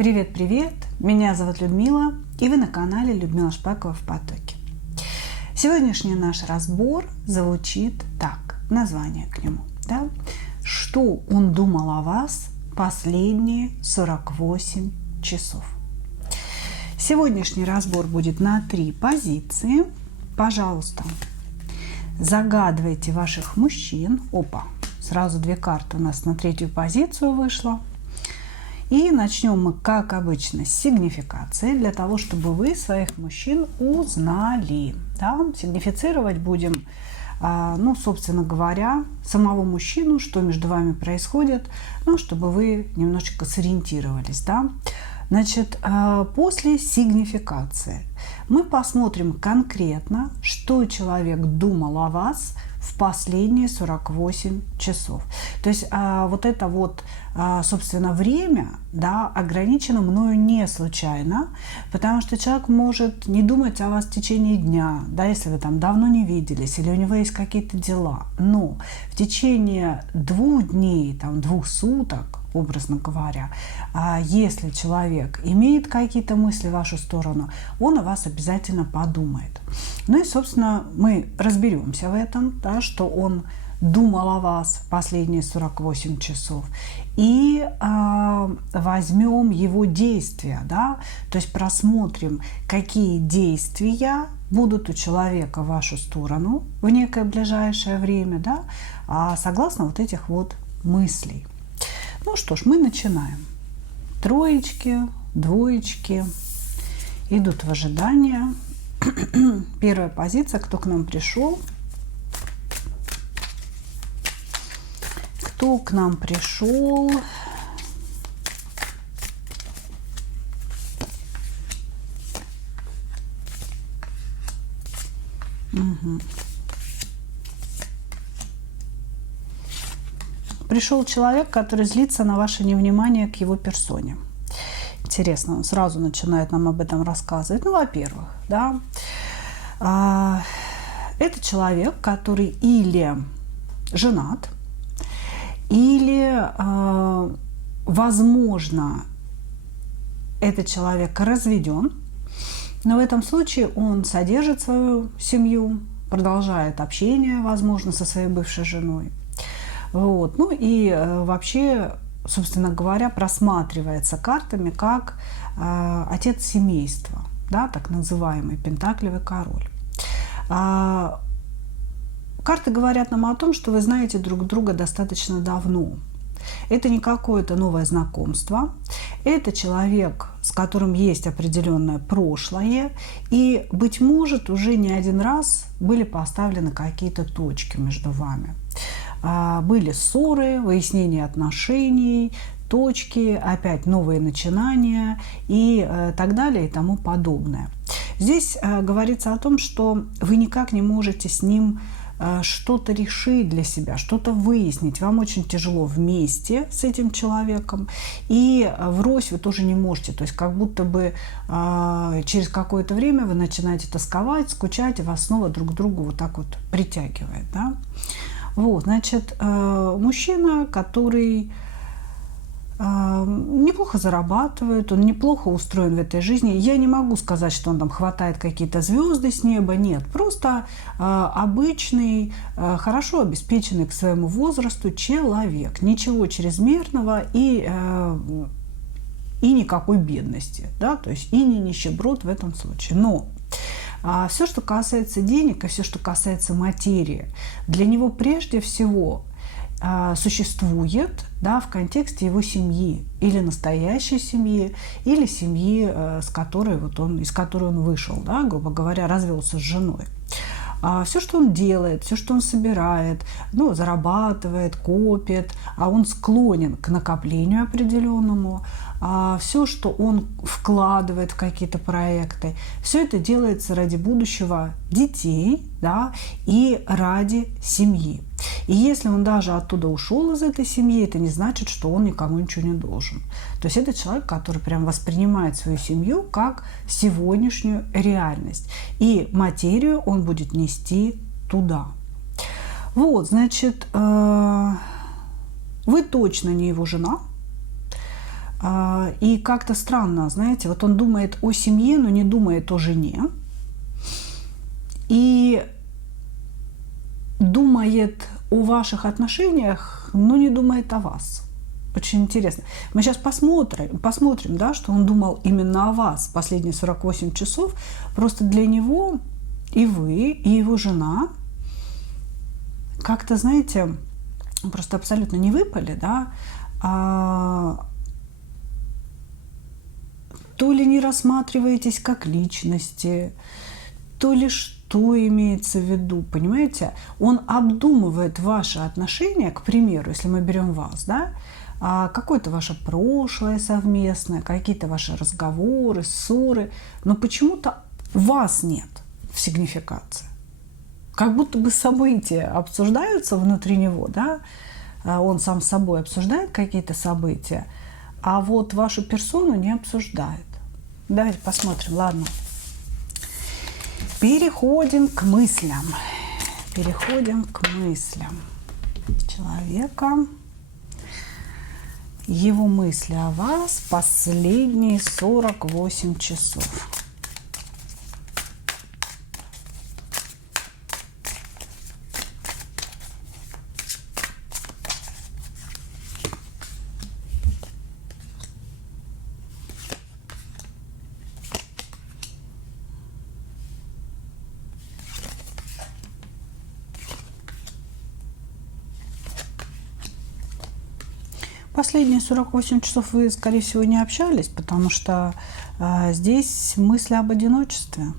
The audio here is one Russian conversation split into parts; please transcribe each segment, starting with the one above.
Привет-привет! Меня зовут Людмила, и вы на канале Людмила Шпакова в потоке. Сегодняшний наш разбор звучит так, название к нему. Да? Что он думал о вас последние 48 часов? Сегодняшний разбор будет на 3 позиции. Пожалуйста, загадывайте ваших мужчин. Опа, сразу 2 карты у нас на 3-ю позицию вышло. И начнем мы, как обычно, с сигнификации, для того, чтобы вы своих мужчин узнали. Да? Сигнифицировать будем, собственно говоря, самого мужчину, что между вами происходит, чтобы вы немножечко сориентировались. Да? Значит, после сигнификации мы посмотрим конкретно, что человек думал о вас в последние 48 часов. То есть собственно, время, да, ограничено мною не случайно, потому что человек может не думать о вас в течение дня, да, если вы там давно не виделись или у него есть какие-то дела. Но в течение 2 дней, 2 суток, образно говоря, если человек имеет какие-то мысли в вашу сторону, он о вас обязательно подумает. Ну и, собственно, мы разберемся в этом, да, что он думал о вас последние 48 часов, и возьмем его действия, да, то есть просмотрим, какие действия будут у человека в вашу сторону в некое ближайшее время, да, согласно вот этих вот мыслей. Ну что ж, мы начинаем. 3, 2 идут в ожидание. Первая позиция, кто к нам пришел? Кто к нам пришел? Угу. Пришел человек, который злится на ваше невнимание к его персоне. Интересно, он сразу начинает нам об этом рассказывать. Во-первых, да, это человек, который или женат, или, возможно, этот человек разведен, но в этом случае он содержит свою семью, продолжает общение, возможно, со своей бывшей женой. Вот. Ну и вообще, собственно говоря, просматривается картами как отец семейства, да, так называемый пентаклевый король. Карты говорят нам о том, что вы знаете друг друга достаточно давно. Это не какое-то новое знакомство. Это человек, с которым есть определенное прошлое. И, быть может, уже не один раз были поставлены какие-то точки между вами. Были ссоры, выяснение отношений, точки, опять новые начинания и так далее и тому подобное. Здесь говорится о том, что вы никак не можете с ним что-то решить для себя, что-то выяснить. Вам очень тяжело вместе с этим человеком, и врозь вы тоже не можете. То есть как будто бы через какое-то время вы начинаете тосковать, скучать, и вас снова друг к другу вот так вот притягивает. Да? Вот, значит, мужчина, который неплохо зарабатывает, он неплохо устроен в этой жизни. Я не могу сказать, что он там хватает какие-то звезды с неба, нет. Просто обычный, хорошо обеспеченный к своему возрасту человек. Ничего чрезмерного и никакой бедности, да, то есть и не нищеброд в этом случае. Но все, что касается денег и все, что касается материи, для него прежде всего существует, да, в контексте его семьи, или настоящей семьи, или семьи, из которой он вышел, да, грубо говоря, развелся с женой. Все, что он делает, все, что он собирает, зарабатывает, копит, он склонен к накоплению определенному, все, что он вкладывает в какие-то проекты, все это делается ради будущего детей, да, и ради семьи. И если он даже оттуда ушел из этой семьи, это не значит, что он никому ничего не должен. То есть это человек, который прям воспринимает свою семью как сегодняшнюю реальность. И материю он будет нести туда. Вот, значит, вы точно не его жена. И как-то странно, знаете, вот он думает о семье, но не думает о жене. И думает о ваших отношениях, но не думает о вас. Очень интересно. Мы сейчас посмотрим, да, что он думал именно о вас последние 48 часов. Просто для него и вы, и его жена как-то, знаете, просто абсолютно не выпали, да, то ли не рассматриваетесь как личности, то ли что имеется в виду, понимаете? Он обдумывает ваши отношения, к примеру, если мы берем вас, да, какое-то ваше прошлое совместное, какие-то ваши разговоры, ссоры, но почему-то вас нет в сигнификации. Как будто бы события обсуждаются внутри него, да, он сам с собой обсуждает какие-то события, а вот вашу персону не обсуждает. Давайте посмотрим, ладно. Переходим к мыслям. Переходим к мыслям человека. Его мысли о вас последние 48 часов. Последние 48 часов вы, скорее всего, не общались, потому что здесь мысли об одиночестве.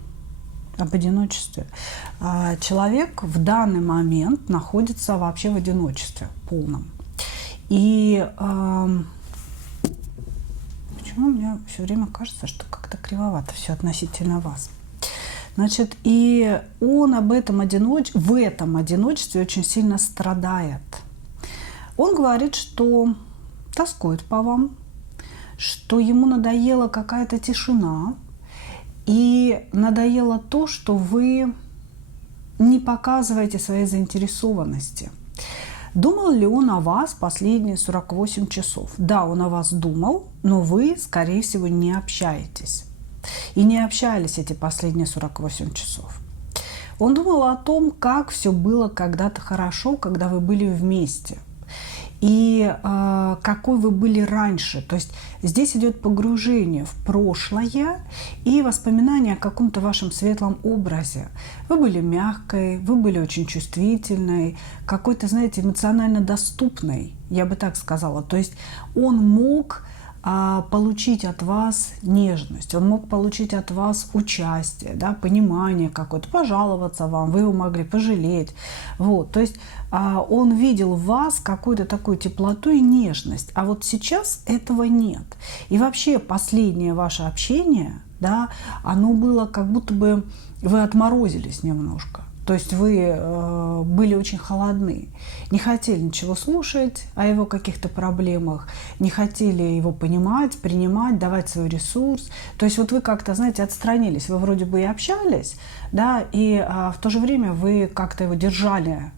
Об одиночестве. Человек в данный момент находится вообще в одиночестве полном. И почему мне все время кажется, что как-то кривовато все относительно вас? Значит, и он в этом одиночестве очень сильно страдает. Он говорит, что тоскует по вам, что ему надоела какая-то тишина, и надоело то, что вы не показываете своей заинтересованности. Думал ли он о вас последние 48 часов? Да, он о вас думал, но вы, скорее всего, не общаетесь. И не общались эти последние 48 часов. Он думал о том, как все было когда-то хорошо, когда вы были вместе. И какой вы были раньше. То есть здесь идет погружение в прошлое и воспоминания о каком-то вашем светлом образе. Вы были мягкой, вы были очень чувствительной, какой-то, знаете, эмоционально доступной, я бы так сказала. То есть он мог получить от вас нежность, он мог получить от вас участие, да, понимание какое-то, пожаловаться вам, вы его могли пожалеть. Вот, то есть он видел в вас какую-то такую теплоту и нежность, а вот сейчас этого нет. И вообще последнее ваше общение, да, оно было как будто бы вы отморозились немножко. То есть вы были очень холодны, не хотели ничего слушать о его каких-то проблемах, не хотели его понимать, принимать, давать свой ресурс. То есть вот вы как-то, знаете, отстранились. Вы вроде бы и общались, да, и в то же время вы как-то его держали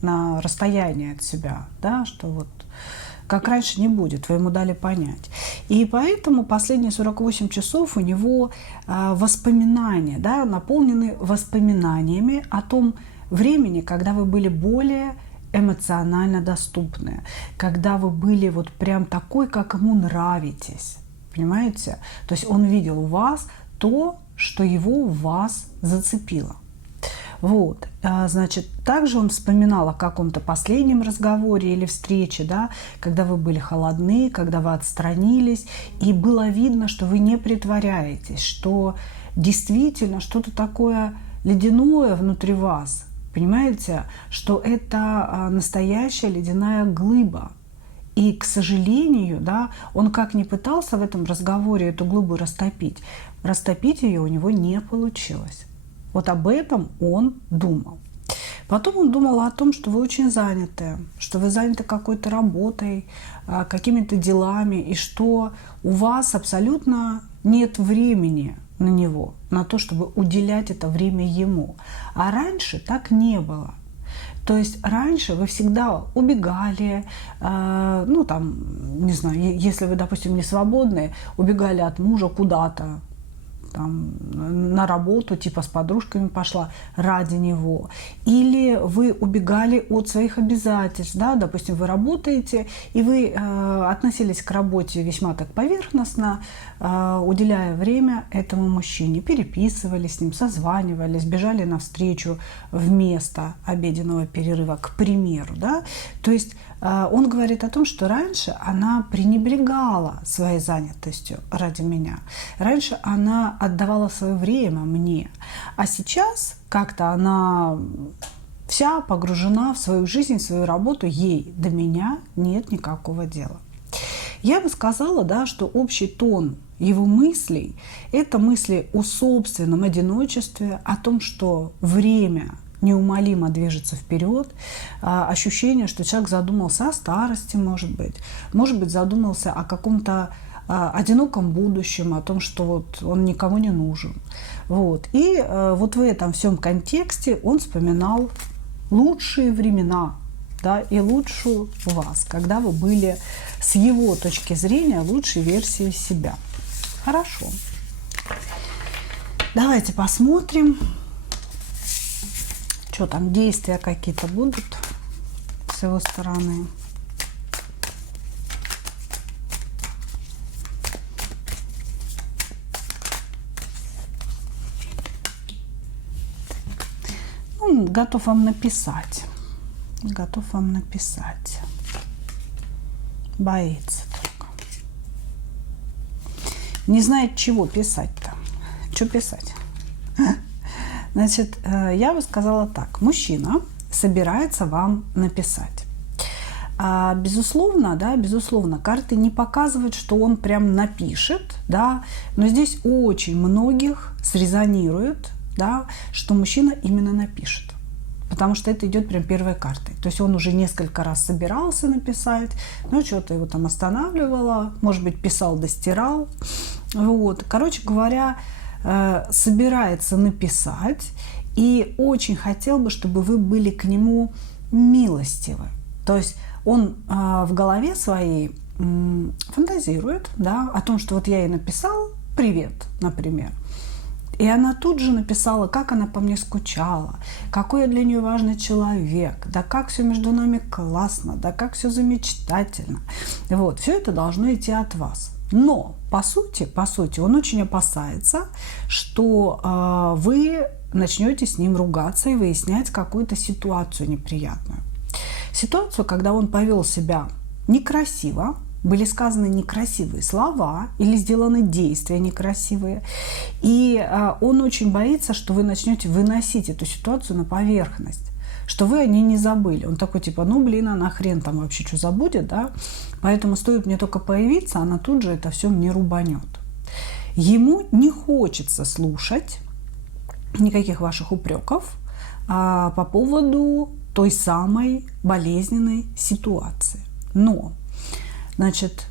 на расстоянии от себя, да, что вот как раньше не будет, вы ему дали понять. И поэтому последние 48 часов у него воспоминания, да, наполнены воспоминаниями о том времени, когда вы были более эмоционально доступны, когда вы были вот прям такой, как ему нравитесь, понимаете? То есть он видел у вас то, что его у вас зацепило. Вот, значит, также он вспоминал о каком-то последнем разговоре или встрече, да, когда вы были холодны, когда вы отстранились, и было видно, что вы не притворяетесь, что действительно что-то такое ледяное внутри вас, понимаете, что это настоящая ледяная глыба. И, к сожалению, да, он как ни пытался в этом разговоре эту глыбу растопить ее у него не получилось. Вот об этом он думал. Потом он думал о том, что вы очень заняты, что вы заняты какой-то работой, какими-то делами, и что у вас абсолютно нет времени на него, на то, чтобы уделять это время ему. А раньше так не было. То есть раньше вы всегда убегали, ну там, не знаю, если вы, допустим, не свободны, убегали от мужа куда-то, там, на работу, типа с подружками пошла ради него. Или вы убегали от своих обязательств, да, допустим, вы работаете, и вы относились к работе весьма так поверхностно, уделяя время этому мужчине, переписывались с ним, созванивались, бежали навстречу вместо обеденного перерыва, к примеру, да. То есть он говорит о том, что раньше она пренебрегала своей занятостью ради меня. Раньше она отдавала свое время мне. А сейчас как-то она вся погружена в свою жизнь, в свою работу. Ей до меня нет никакого дела. Я бы сказала, да, что общий тон его мыслей – это мысли о собственном одиночестве, о том, что время неумолимо движется вперед, ощущение, что человек задумался о старости, может быть, задумался о каком-то одиноком будущем, о том, что вот он никому не нужен. Вот. И вот в этом всем контексте он вспоминал лучшие времена, да, и лучшую вас, когда вы были с его точки зрения лучшей версией себя. Хорошо. Давайте посмотрим, что там, действия какие-то будут с его стороны. Ну, готов вам написать. Готов вам написать. Боится только. Не знает, чего писать-то. Что писать? Значит, я бы сказала так. Мужчина собирается вам написать. Безусловно, да, безусловно, карты не показывают, что он прям напишет, да, но здесь очень многих срезонирует, да, что мужчина именно напишет. Потому что это идет прям первой картой. То есть он уже несколько раз собирался написать, но что-то его там останавливало, может быть, писал, достирал. Вот. Короче говоря, собирается написать и очень хотел бы, чтобы вы были к нему милостивы. То есть он в голове своей фантазирует, да, о том, что вот я ей написал «привет», например. И она тут же написала, как она по мне скучала, какой я для нее важный человек, да как все между нами классно, да как все замечательно. Вот, все это должно идти от вас. Но, по сути, он очень опасается, что вы начнете с ним ругаться и выяснять какую-то ситуацию неприятную. Ситуацию, когда он повел себя некрасиво, были сказаны некрасивые слова или сделаны действия некрасивые. И он очень боится, что вы начнете выносить эту ситуацию на поверхность, что вы о ней не забыли. Он такой типа, ну блин, она хрен там вообще что забудет, да? Поэтому стоит мне только появиться, она тут же это все мне рубанет. Ему не хочется слушать никаких ваших упреков по поводу той самой болезненной ситуации. Но значит,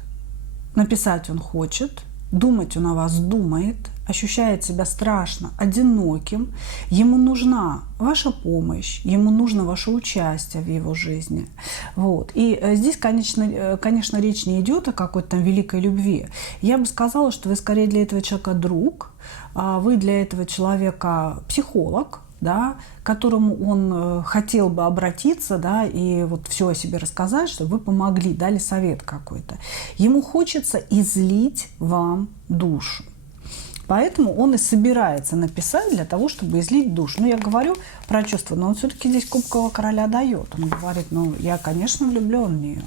написать он хочет, думать он о вас думает, ощущает себя страшно одиноким, ему нужна ваша помощь, ему нужно ваше участие в его жизни. Вот. И здесь, конечно, речь не идет о какой-то там великой любви. Я бы сказала, что вы скорее для этого человека друг, вы для этого человека психолог, да, к которому он хотел бы обратиться, да, и вот все о себе рассказать, чтобы вы помогли, дали совет какой-то. Ему хочется излить вам душу. Поэтому он и собирается написать для того, чтобы излить душу. Ну, я говорю про чувства, но он все-таки здесь Кубкового короля дает. Он говорит, ну, я, конечно, влюблен в нее.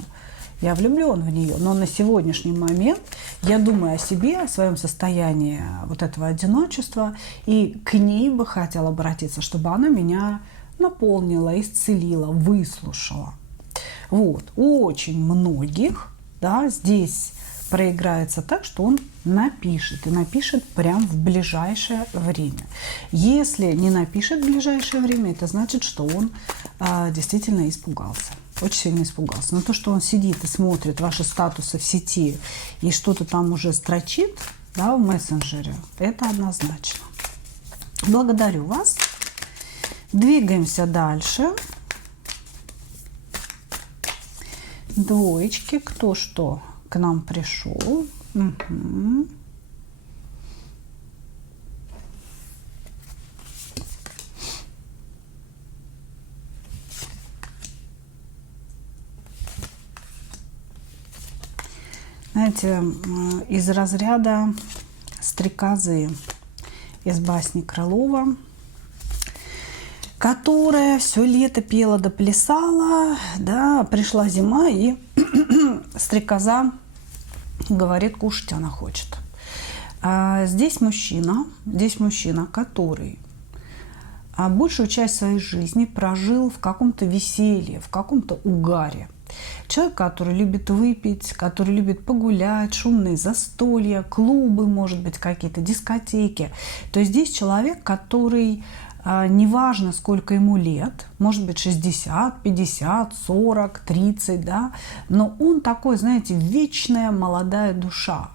Я влюблен в нее, но на сегодняшний момент я думаю о себе, о своем состоянии вот этого одиночества, и к ней бы хотела обратиться, чтобы она меня наполнила, исцелила, выслушала. Вот. У очень многих, да, здесь проиграется так, что он напишет, и напишет прям в ближайшее время. Если не напишет в ближайшее время, это значит, что он действительно испугался. Очень сильно испугался. Но то, что он сидит и смотрит ваши статусы в сети и что-то там уже строчит, да, в мессенджере, это однозначно. Благодарю вас. Двигаемся дальше. Двоечки, кто что к нам пришел. Угу. Знаете, из разряда стрекозы из басни Крылова, которая все лето пела да плясала, да, пришла зима, и стрекоза говорит, кушать она хочет. А здесь мужчина, который большую часть своей жизни прожил в каком-то веселье, в каком-то угаре. Человек, который любит выпить, который любит погулять, шумные застолья, клубы, может быть, какие-то дискотеки. То есть здесь человек, который, неважно, сколько ему лет, может быть, 60, 50, 40, 30, да, но он такой, знаете, вечная молодая душа.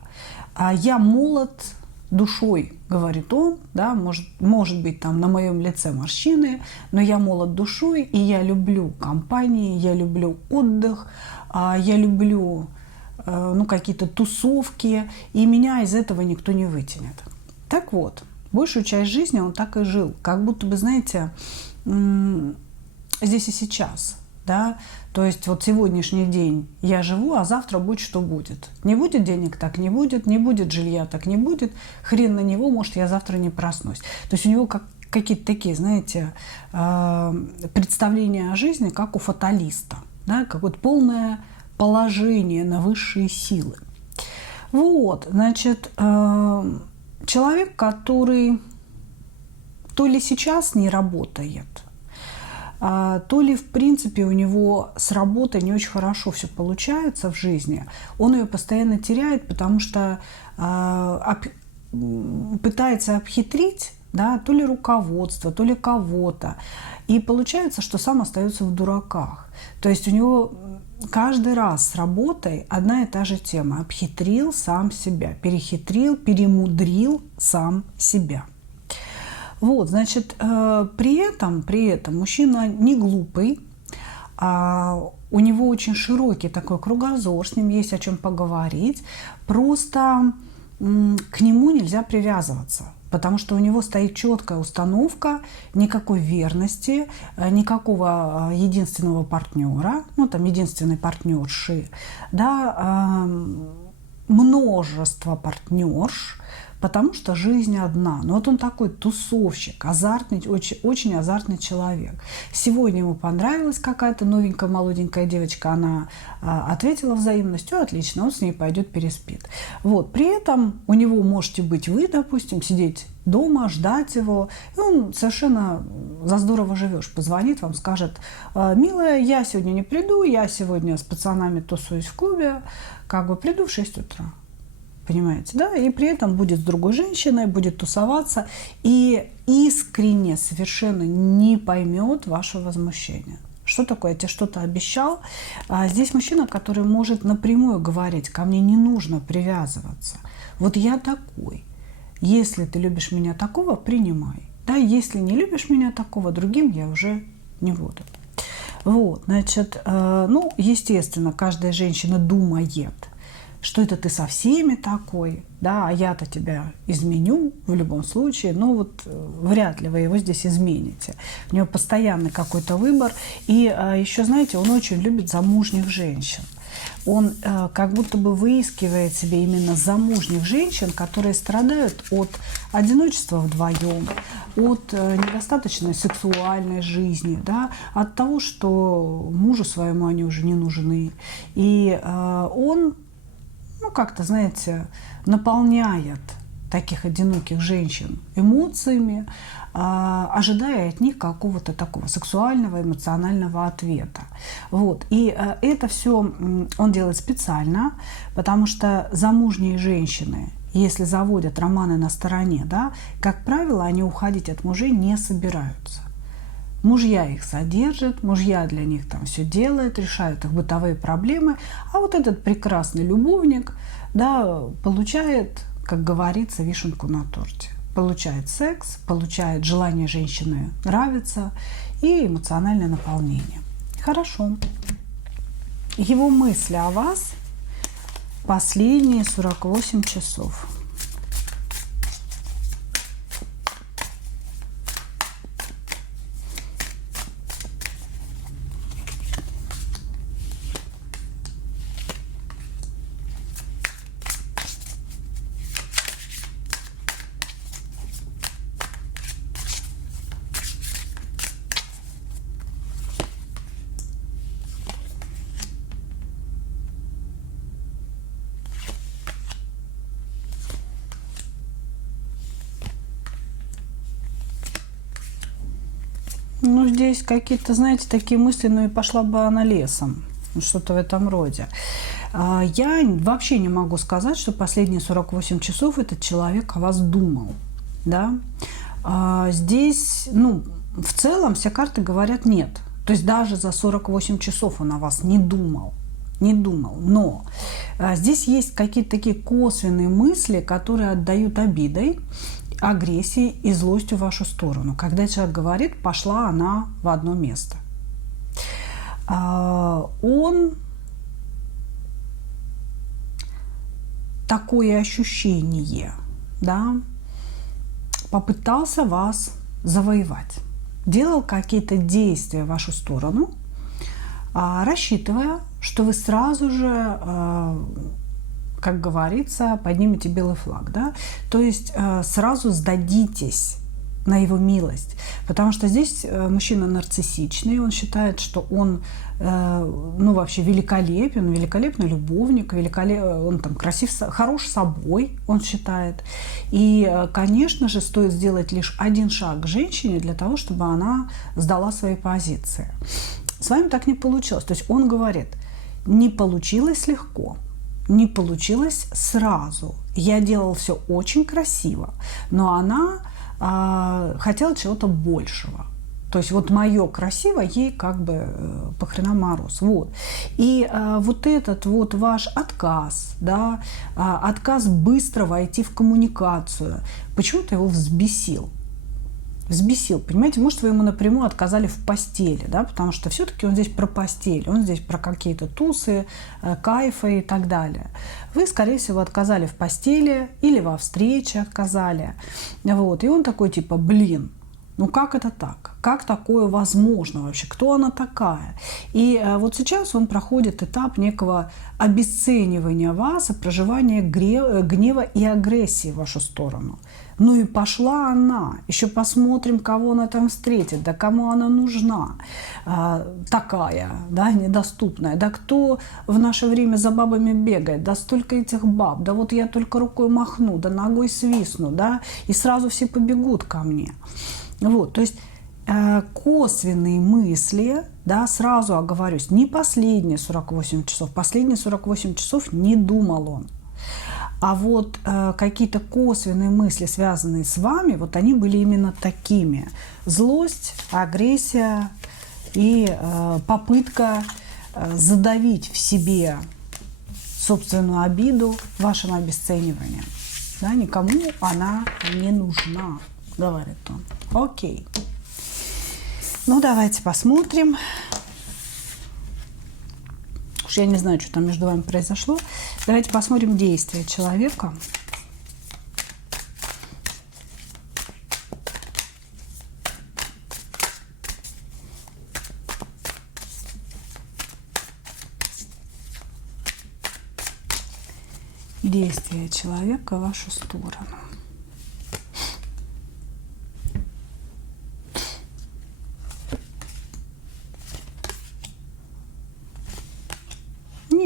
Я молод душой, говорит он, да, может быть, там на моем лице морщины, но я молод душой, и я люблю компании, я люблю отдых, я люблю какие-то тусовки, и меня из этого никто не вытянет. Так вот, большую часть жизни он так и жил, как будто бы, знаете, здесь и сейчас. Да? То есть вот сегодняшний день я живу, а завтра будь что будет. Не будет денег, так не будет, не будет жилья, так не будет. Хрен на него, может, я завтра не проснусь. То есть у него какие-то такие, знаете, представления о жизни, как у фаталиста. Да? Какое-то полное положение на высшие силы. Вот, значит, человек, который то ли сейчас не работает, то ли, в принципе, у него с работой не очень хорошо все получается в жизни. Он ее постоянно теряет, потому что пытается обхитрить, да, то ли руководство, то ли кого-то. И получается, что сам остается в дураках. То есть у него каждый раз с работой одна и та же тема. Обхитрил сам себя, перехитрил, перемудрил сам себя. Вот, значит, при этом мужчина не глупый, у него очень широкий такой кругозор, с ним есть о чем поговорить, просто к нему нельзя привязываться, потому что у него стоит четкая установка, никакой верности, никакого единственного партнера, единственной партнерши, да, множество партнерш, потому что жизнь одна. Но вот он такой тусовщик, азартный, очень азартный человек. Сегодня ему понравилась какая-то новенькая молоденькая девочка, она ответила взаимностью, отлично, он с ней пойдет переспит. Вот. При этом у него можете быть вы, допустим, сидеть дома, ждать его, и он совершенно за здорово живешь. Позвонит вам, скажет: милая, я сегодня не приду, я сегодня с пацанами тусуюсь в клубе, приду в 6 утра. Понимаете, да? И при этом будет с другой женщиной, будет тусоваться и искренне совершенно не поймет ваше возмущение. Что такое? Я тебе что-то обещал. Здесь мужчина, который может напрямую говорить: ко мне не нужно привязываться. Вот я такой. Если ты любишь меня такого, принимай. Да, если не любишь меня такого, другим я уже не буду. Вот, значит, естественно, каждая женщина думает, что это ты со всеми такой, да, а я-то тебя изменю в любом случае, но вот вряд ли вы его здесь измените. У него постоянный какой-то выбор. И еще, знаете, он очень любит замужних женщин. Он как будто бы выискивает себе именно замужних женщин, которые страдают от одиночества вдвоем, от недостаточной сексуальной жизни, да, от того, что мужу своему они уже не нужны. И он как-то, знаете, наполняет таких одиноких женщин эмоциями, ожидая от них какого-то такого сексуального, эмоционального ответа. Вот. И это все он делает специально, потому что замужние женщины, если заводят романы на стороне, да, как правило, они уходить от мужей не собираются. Мужья их содержат, мужья для них там все делают, решают их бытовые проблемы, а вот этот прекрасный любовник, да, получает, как говорится, вишенку на торте. Получает секс, получает желание женщины нравиться и эмоциональное наполнение. Хорошо. его мысли о вас последние 48 часов. Ну, здесь какие-то, знаете, такие мысли, ну и пошла бы она лесом. Что-то в этом роде. Я вообще не могу сказать, что последние 48 часов этот человек о вас думал. Да? Здесь, ну, в целом все карты говорят нет. То есть даже за 48 часов он о вас не думал. Не думал. Но здесь есть какие-то такие косвенные мысли, которые отдают обидой, агрессией и злостью в вашу сторону. Когда человек говорит, пошла она в одно место. Он такое ощущение, да, попытался вас завоевать. Делал какие-то действия в вашу сторону, рассчитывая, что вы сразу же, как говорится, поднимете белый флаг, да? То есть сразу сдадитесь на его милость. Потому что здесь мужчина нарциссичный, он считает, что он, ну, вообще великолепен, великолепный любовник, он там красив, хорош собой, он считает. И, конечно же, стоит сделать лишь один шаг к женщине для того, чтобы она сдала свои позиции. С вами так не получилось. То есть он говорит, не получилось легко. Не получилось сразу. Я делал все очень красиво, но она хотела чего-то большего. То есть вот мое красиво ей как бы по хренам мороз. Вот. И вот этот вот ваш отказ, да, отказ быстро войти в коммуникацию, почему-то его взбесил. Взбесил, понимаете, может, вы ему напрямую отказали в постели, да, потому что все-таки он здесь про постель, он здесь про какие-то тусы, кайфы и так далее. Вы, скорее всего, отказали в постели или во встрече отказали, вот, и он такой типа, блин, ну как это так? Как такое возможно вообще? Кто она такая? И вот сейчас он проходит этап некого обесценивания вас и проживания гнева и агрессии в вашу сторону. Ну и пошла она. Еще посмотрим, кого она там встретит, да кому она нужна. Такая, да, недоступная. Да кто в наше время за бабами бегает? Да столько этих баб. Да вот я только рукой махну, да ногой свистну, да, и сразу все побегут ко мне. Вот, то есть косвенные мысли, да, сразу оговорюсь, не последние 48 часов. Последние 48 часов не думал он. А вот какие-то косвенные мысли, связанные с вами, вот они были именно такими. Злость, агрессия и попытка задавить в себе собственную обиду вашим обесцениванием. Да, никому она не нужна, говорит он. Окей. Ну, давайте посмотрим. Уж я не знаю, что там между вами произошло. Давайте посмотрим действия человека. Действия человека в вашу сторону.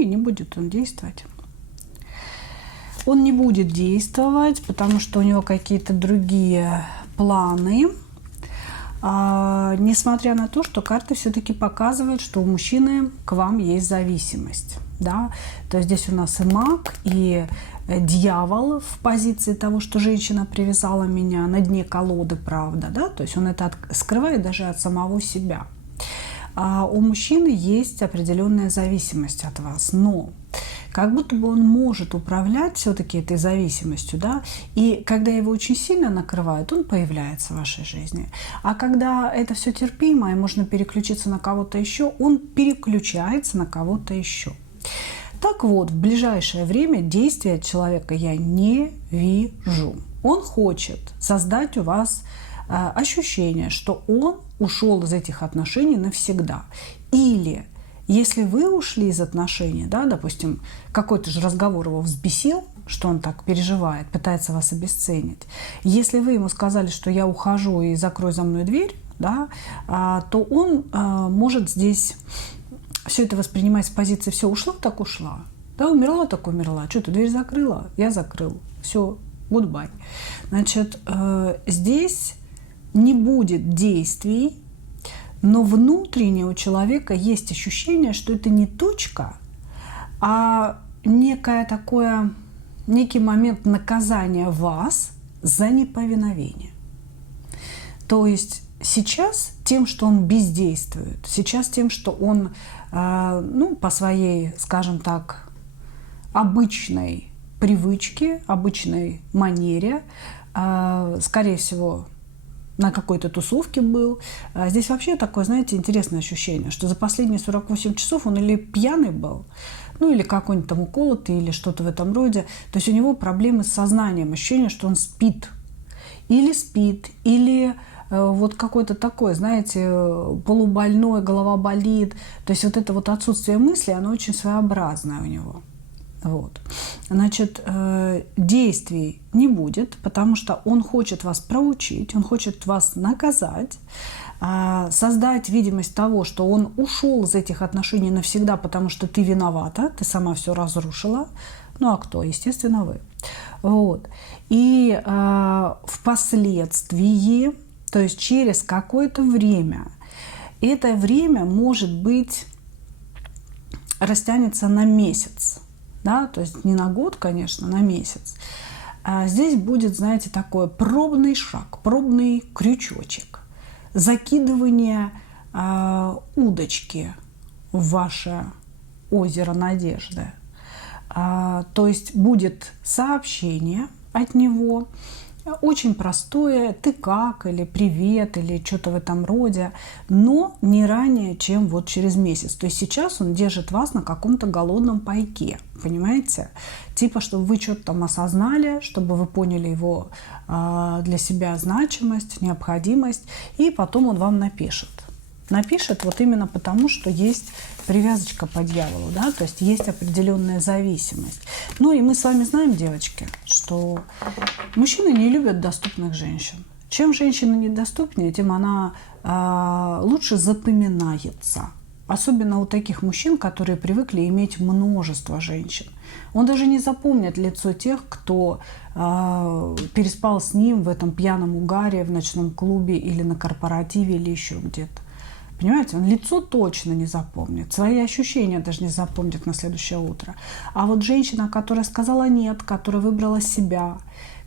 Не будет он действовать. Он не будет действовать, потому что у него какие-то другие планы. Несмотря на то, что карты все-таки показывают, что у мужчины к вам есть зависимость. Да? То есть здесь у нас и маг, и дьявол в позиции того, что женщина привязала меня на дне колоды, правда. Да? То есть он это скрывает даже от самого себя. у мужчины есть определенная зависимость от вас, но как будто бы он может управлять все-таки этой зависимостью, да, и когда его очень сильно накрывает, он появляется в вашей жизни. А когда это все терпимо, и можно переключиться на кого-то еще, он переключается на кого-то еще. Так вот, в ближайшее время действия человека я не вижу. Он хочет создать у вас ощущение, что он ушел из этих отношений навсегда. Или если вы ушли из отношений, да, допустим, какой-то же разговор его взбесил, что он так переживает, пытается вас обесценить. Если вы ему сказали, что я ухожу и закрой за мной дверь, да, то он может здесь все это воспринимать с позиции «все, ушла, так ушла». Да, умерла, так умерла. Что, ты дверь закрыла? Я закрыл. Все, goodbye. Значит, здесь не будет действий, но внутренне у человека есть ощущение, что это не точка, а некий момент наказания вас за неповиновение. То есть сейчас тем, что он бездействует, сейчас тем, что он по своей, скажем так, обычной привычке, обычной манере, скорее всего, на какой-то тусовке был. Здесь вообще такое, знаете, интересное ощущение, что за последние 48 часов он или пьяный был, или какой-нибудь там уколотый, или что-то в этом роде. То есть у него проблемы с сознанием, ощущение, что он спит, или вот какой-то такой, знаете, полубольной, голова болит. То есть вот это вот отсутствие мысли, оно очень своеобразное у него. Вот. Значит, действий не будет, потому что он хочет вас проучить, он хочет вас наказать, создать видимость того, что он ушел из этих отношений навсегда, потому что ты виновата, ты сама все разрушила. Ну а кто? Естественно, вы. Вот. И впоследствии, то есть через какое-то время, это время, может быть, растянется на месяц. Да, то есть не на год, конечно, на месяц. Здесь будет, знаете, такой пробный шаг, пробный крючочек, закидывание удочки в ваше озеро надежды. То есть будет сообщение от него, очень простое, ты как, или привет, или что-то в этом роде, но не ранее, чем вот через месяц. То есть сейчас он держит вас на каком-то голодном пайке, понимаете? Типа, чтобы вы что-то там осознали, чтобы вы поняли его для себя значимость, необходимость, и потом он вам напишет. Напишет вот именно потому, что есть привязочка по дьяволу, да, то есть есть определенная зависимость. Ну и мы с вами знаем, девочки, что мужчины не любят доступных женщин. Чем женщина недоступнее, тем она лучше запоминается. Особенно у таких мужчин, которые привыкли иметь множество женщин. Он даже не запомнит лицо тех, кто переспал с ним в этом пьяном угаре, в ночном клубе или на корпоративе или еще где-то. Понимаете, он лицо точно не запомнит, свои ощущения даже не запомнит на следующее утро. А вот женщина, которая сказала «нет», которая выбрала себя,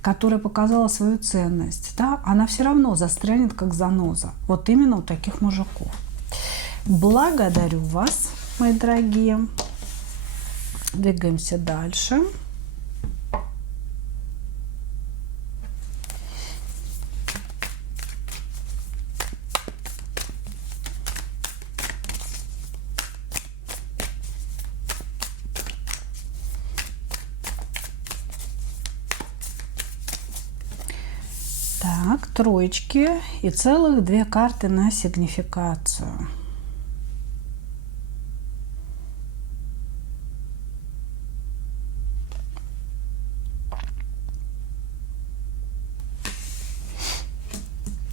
которая показала свою ценность, да, она все равно застрянет как заноза. Вот именно у таких мужиков. Благодарю вас, мои дорогие. Двигаемся дальше. Так, троечки и целых 2 карты на сигнификацию.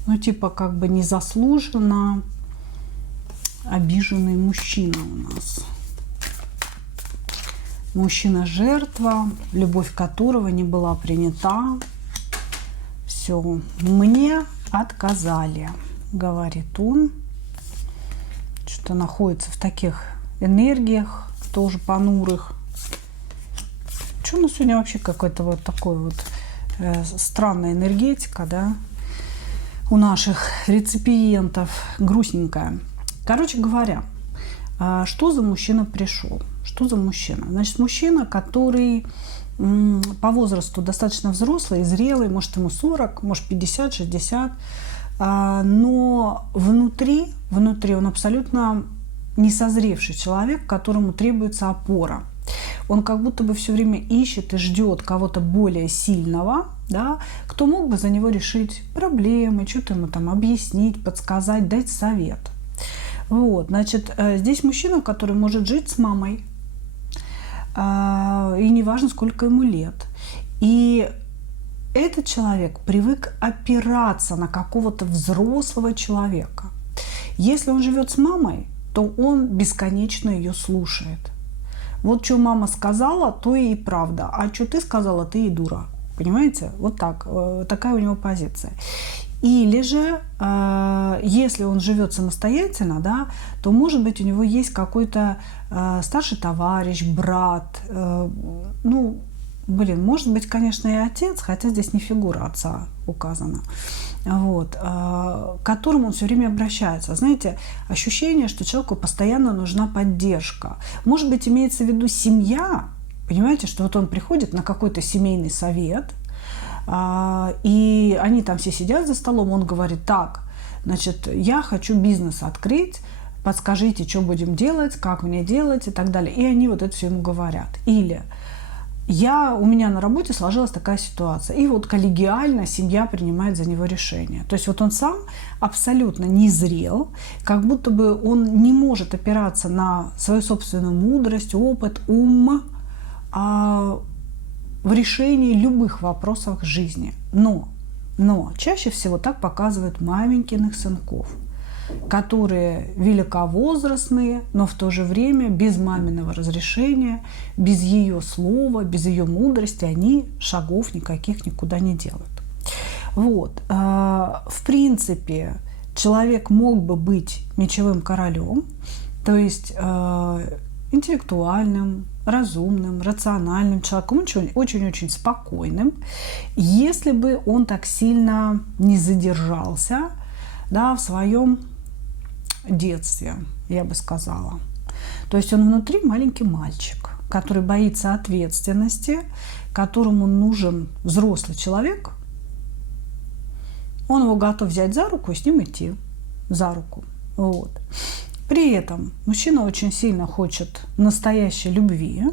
Ну, типа, как бы незаслуженно обиженный мужчина у нас. Мужчина-жертва, любовь которого не была принята. Все, мне отказали, говорит он. Что находится в таких энергиях, тоже понурых. Что у нас сегодня вообще какой-то вот такой вот странная энергетика, да, у наших реципиентов, грустненькая. Короче говоря, что за мужчина пришел? Что за мужчина? Значит, мужчина, который по возрасту достаточно взрослый, зрелый, может, ему 40, может, 50, 60, но внутри он абсолютно несозревший человек, которому требуется опора. Он как будто бы все время ищет и ждет кого-то более сильного, да, кто мог бы за него решить проблемы, что-то ему там объяснить, подсказать, дать совет. Вот, значит, здесь мужчина, который может жить с мамой, и неважно, сколько ему лет. И этот человек привык опираться на какого-то взрослого человека. Если он живет с мамой, то он бесконечно ее слушает. Вот что мама сказала, то и правда. А что ты сказала, ты и дура. Понимаете? Вот так. Такая у него позиция. Или же, если он живет самостоятельно, да, то, может быть, у него есть какой-то старший товарищ, брат. Может быть, конечно, и отец, хотя здесь не фигура отца указана, вот, к которому он все время обращается. Знаете, ощущение, что человеку постоянно нужна поддержка. Может быть, имеется в виду семья, понимаете, что вот он приходит на какой-то семейный совет, и они там все сидят за столом, он говорит: так, значит, я хочу бизнес открыть, подскажите, что будем делать, как мне делать и так далее. И они вот это все ему говорят. Или у меня на работе сложилась такая ситуация, и вот коллегиально семья принимает за него решение. То есть вот он сам абсолютно не зрел, как будто бы он не может опираться на свою собственную мудрость, опыт, ум, в решении любых вопросов жизни. Но чаще всего так показывают маменькиных сынков, которые великовозрастные, но в то же время без маминого разрешения, без ее слова, без ее мудрости они шагов никаких никуда не делают. Вот. В принципе, человек мог бы быть мечевым королем, то есть интеллектуальным, разумным, рациональным человеком, очень-очень спокойным, если бы он так сильно не задержался, да, в своем детстве, я бы сказала. То есть он внутри маленький мальчик, который боится ответственности, которому нужен взрослый человек. Он его готов взять за руку и с ним идти за руку. Вот. При этом мужчина очень сильно хочет настоящей любви,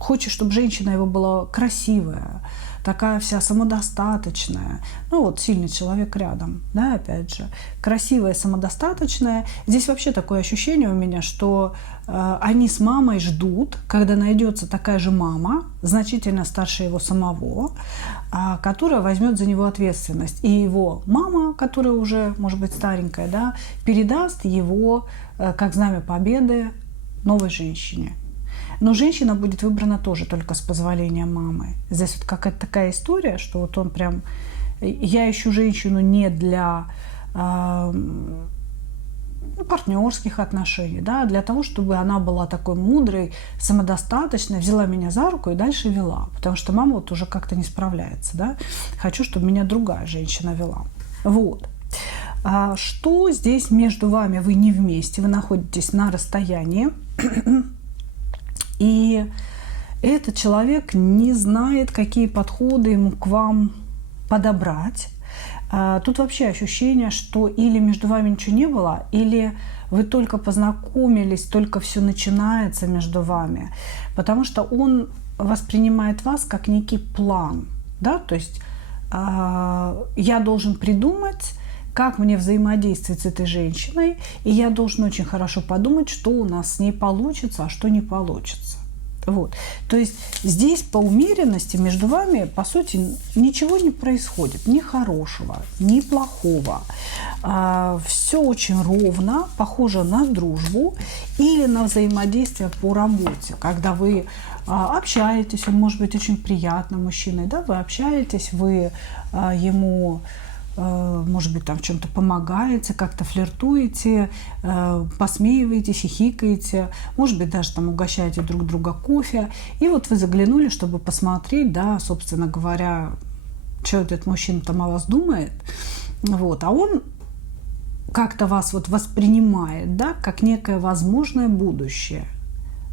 хочет, чтобы женщина его была красивая, такая вся самодостаточная. Сильный человек рядом, да, опять же. Красивая, самодостаточная. Здесь вообще такое ощущение у меня, что они с мамой ждут, когда найдется такая же мама, значительно старше его самого, которая возьмет за него ответственность. И его мама, которая уже, может быть, старенькая, да, передаст его, как знамя победы, новой женщине. Но женщина будет выбрана тоже только с позволения мамы. Здесь вот какая-то такая история, что вот он прям... Я ищу женщину не для партнерских отношений, да, для того, чтобы она была такой мудрой, самодостаточной, взяла меня за руку и дальше вела. Потому что мама вот уже как-то не справляется, да. Хочу, чтобы меня другая женщина вела. Вот. Что здесь между вами? Вы не вместе, вы находитесь на расстоянии. И этот человек не знает, какие подходы ему к вам подобрать. Тут вообще ощущение, что или между вами ничего не было, или вы только познакомились, только все начинается между вами. Потому что он воспринимает вас как некий план. Да? То есть я должен придумать, как мне взаимодействовать с этой женщиной, и я должен очень хорошо подумать, что у нас с ней получится, а что не получится. Вот. То есть здесь по умеренности между вами, по сути, ничего не происходит, ни хорошего, ни плохого. Все очень ровно, похоже на дружбу или на взаимодействие по работе, когда вы общаетесь, он может быть очень приятным мужчиной, да, вы общаетесь, вы ему... может быть, там в чем-то помогаете, как-то флиртуете, посмеиваете, хихикаете, может быть, даже там угощаете друг друга кофе. И вот вы заглянули, чтобы посмотреть, да, собственно говоря, что этот мужчина там о вас думает. Вот. А он как-то вас вот воспринимает, да, как некое возможное будущее.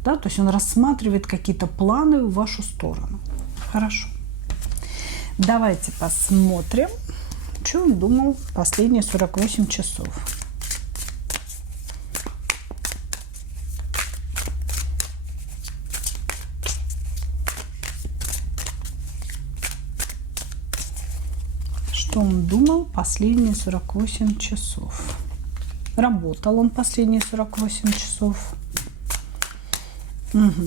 Да, то есть он рассматривает какие-то планы в вашу сторону. Хорошо. Давайте посмотрим, что он думал последние 48 часов. Что он думал последние 48 часов? Работал он последние 48 часов. Угу.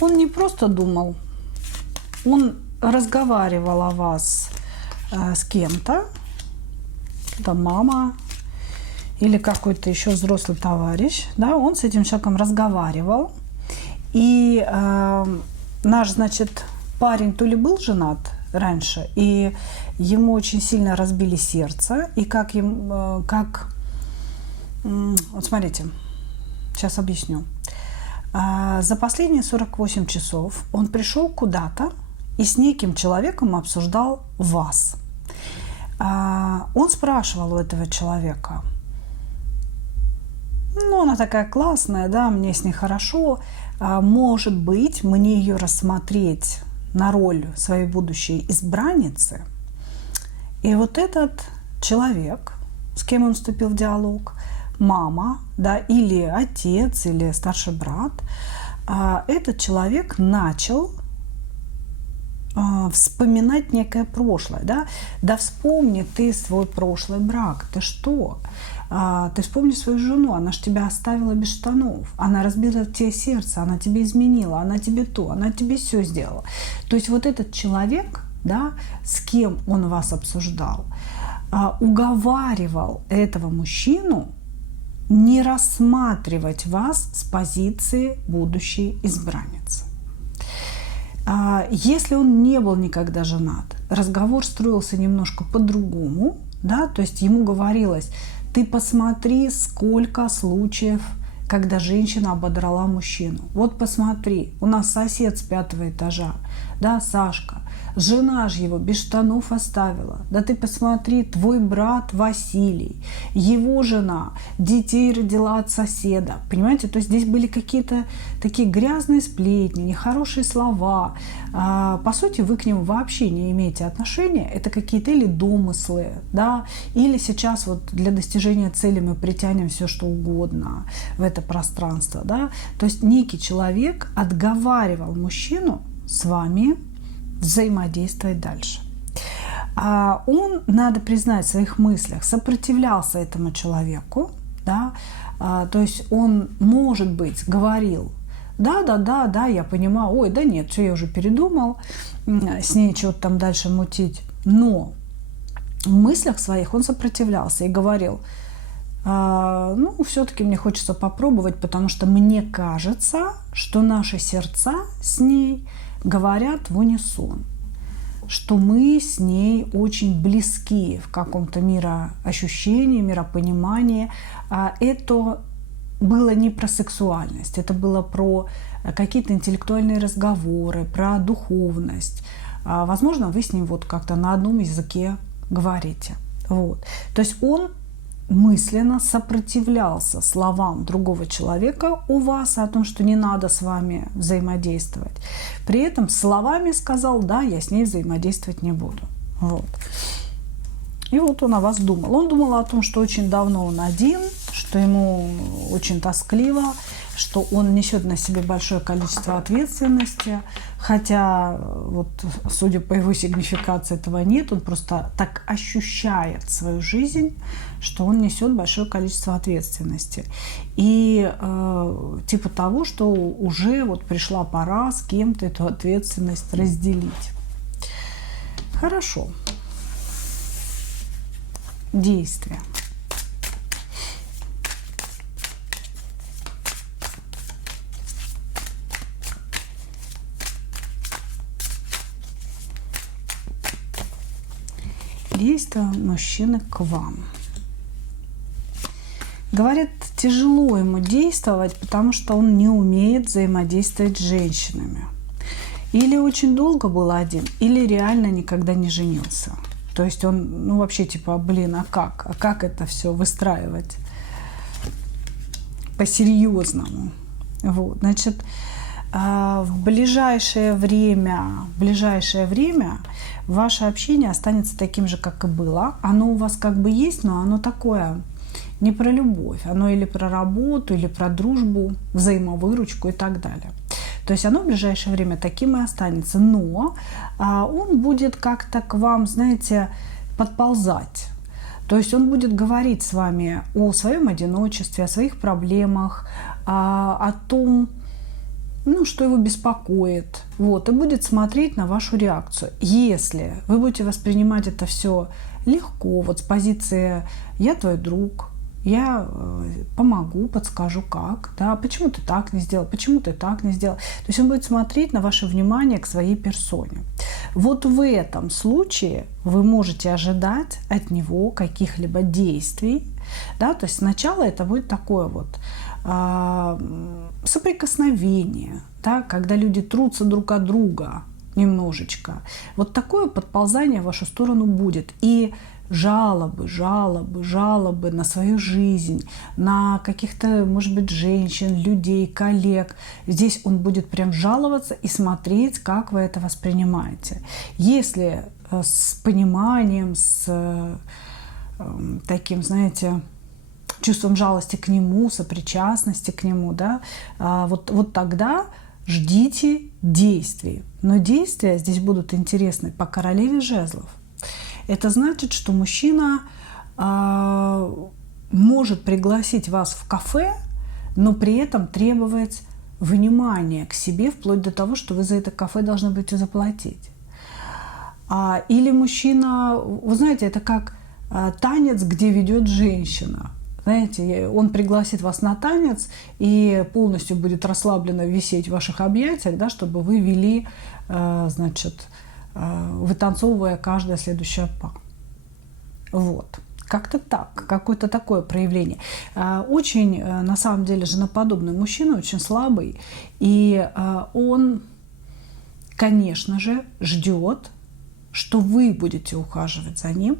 Он не просто думал, он разговаривал о вас с кем-то, это мама или какой-то еще взрослый товарищ, да, он с этим человеком разговаривал, и наш, значит, парень то ли был женат раньше, и ему очень сильно разбили сердце, и вот смотрите, сейчас объясню. За последние 48 часов он пришел куда-то и с неким человеком обсуждал вас. Он спрашивал у этого человека: ну, она такая классная, да, мне с ней хорошо, может быть, мне ее рассмотреть на роль своей будущей избранницы. И вот этот человек, с кем он вступил в диалог, мама, да, или отец, или старший брат, этот человек начал вспоминать некое прошлое, да, да вспомни ты свой прошлый брак, ты что? Ты вспомни свою жену, она же тебя оставила без штанов, она разбила тебе сердце, она тебе изменила, она тебе то, она тебе все сделала. То есть вот этот человек, да, с кем он вас обсуждал, уговаривал этого мужчину не рассматривать вас с позиции будущей избранницы. Если он не был никогда женат, разговор строился немножко по-другому, да, то есть ему говорилось: ты посмотри, сколько случаев, когда женщина ободрала мужчину. Вот посмотри, у нас сосед с 5-го этажа, да, Сашка, жена же его без штанов оставила. Да ты посмотри, твой брат Василий, его жена детей родила от соседа. Понимаете, то есть здесь были какие-то такие грязные сплетни, нехорошие слова. По сути, вы к ним вообще не имеете отношения. Это какие-то или домыслы, да, или сейчас вот для достижения цели мы притянем все, что угодно в это пространство, да. То есть некий человек отговаривал мужчину с вами взаимодействовать дальше. Он, надо признать, в своих мыслях сопротивлялся этому человеку, да, то есть он, может быть, говорил: да, я понимаю, ой, да нет, все, я уже передумал, с ней что-то там дальше мутить, но в мыслях своих он сопротивлялся и говорил: ну, все-таки мне хочется попробовать, потому что мне кажется, что наши сердца с ней говорят в унисон, что мы с ней очень близки в каком-то мироощущении, миропонимании. Это было не про сексуальность, это было про какие-то интеллектуальные разговоры, про духовность. Возможно, вы с ним вот как-то на одном языке говорите. Вот. То есть он мысленно сопротивлялся словам другого человека у вас о том, что не надо с вами взаимодействовать. При этом словами сказал: да, я с ней взаимодействовать не буду. Вот. И вот он о вас думал. Он думал о том, что очень давно он один, что ему очень тоскливо, что он несет на себе большое количество ответственности, хотя, вот, судя по его сигнификации, этого нет, он просто так ощущает свою жизнь, что он несет большое количество ответственности. И типа того, что уже вот пришла пора с кем-то эту ответственность разделить. Хорошо. Действия. Действия мужчины к вам. Говорит, тяжело ему действовать, потому что он не умеет взаимодействовать с женщинами. Или очень долго был один, или реально никогда не женился. То есть он, ну, вообще, типа, блин, а как? А как это все выстраивать по-серьезному? Вот, значит, в ближайшее время ваше общение останется таким же, как и было. Оно у вас как бы есть, но оно такое не про любовь. Оно или про работу, или про дружбу, взаимовыручку и так далее. То есть оно в ближайшее время таким и останется. Но он будет как-то к вам, знаете, подползать. То есть он будет говорить с вами о своем одиночестве, о своих проблемах, о том, ну, что его беспокоит. Вот, и будет смотреть на вашу реакцию. Если вы будете воспринимать это все легко, вот с позиции «я твой друг», я помогу, подскажу как, да, почему ты так не сделал, почему ты так не сделал. То есть он будет смотреть на ваше внимание к своей персоне. Вот в этом случае вы можете ожидать от него каких-либо действий, да, то есть сначала это будет такое вот соприкосновение, да, когда люди трутся друг от друга немножечко. Вот такое подползание в вашу сторону будет. И жалобы на свою жизнь, на каких-то, может быть, женщин, людей, коллег. Здесь он будет прям жаловаться и смотреть, как вы это воспринимаете. Если с пониманием, с таким, знаете, чувством жалости к нему, сопричастности к нему, да, вот тогда ждите действий. Но действия здесь будут интересны по королеве жезлов. Это значит, что мужчина может пригласить вас в кафе, но при этом требовать внимания к себе, вплоть до того, что вы за это кафе должны будете заплатить. Или мужчина, вы знаете, это как танец, где ведет женщина. Знаете, он пригласит вас на танец и полностью будет расслабленно висеть в ваших объятиях, да, чтобы вы вели, значит, вытанцовывая каждое следующее па. Вот. Как-то так, какое-то такое проявление. Очень, на самом деле, женоподобный мужчина, очень слабый. И он, конечно же, ждет, что вы будете ухаживать за ним,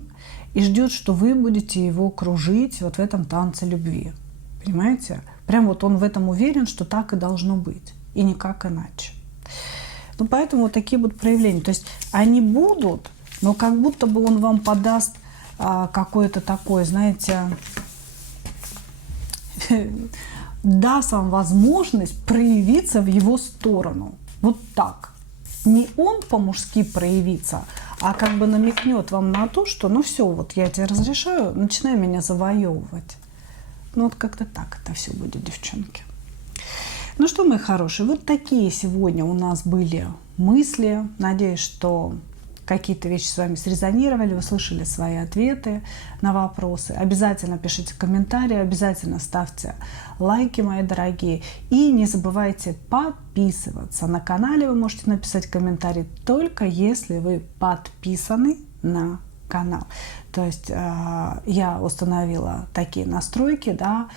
и ждет, что вы будете его кружить вот в этом танце любви. Понимаете? Прям вот он в этом уверен, что так и должно быть. И никак иначе. Ну, поэтому вот такие будут проявления. То есть они будут, но как будто бы он вам подаст какое-то такое, знаете, даст вам возможность проявиться в его сторону. Вот так. Не он по-мужски проявится, а как бы намекнет вам на то, что ну все, вот я тебе разрешаю, начинай меня завоевывать. Ну вот как-то так это все будет, девчонки. Ну что, мои хорошие, вот такие сегодня у нас были мысли. Надеюсь, что какие-то вещи с вами срезонировали, вы слышали свои ответы на вопросы. Обязательно пишите комментарии, обязательно ставьте лайки, мои дорогие. И не забывайте подписываться. На канале вы можете написать комментарий только если вы подписаны на канал. То есть я установила такие настройки, да,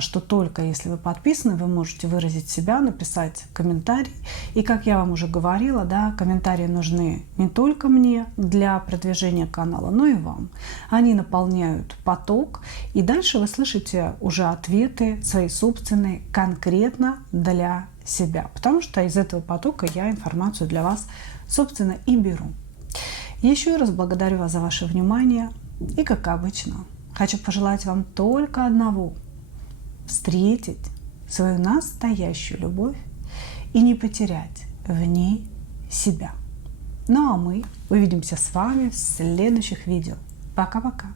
что только если вы подписаны, вы можете выразить себя, написать комментарий. И как я вам уже говорила, да, комментарии нужны не только мне для продвижения канала, но и вам. Они наполняют поток, и дальше вы слышите уже ответы свои собственные, конкретно для себя. Потому что из этого потока я информацию для вас, собственно, и беру. Еще раз благодарю вас за ваше внимание. И, как обычно, хочу пожелать вам только одного – встретить свою настоящую любовь и не потерять в ней себя. Ну а мы увидимся с вами в следующих видео. Пока-пока.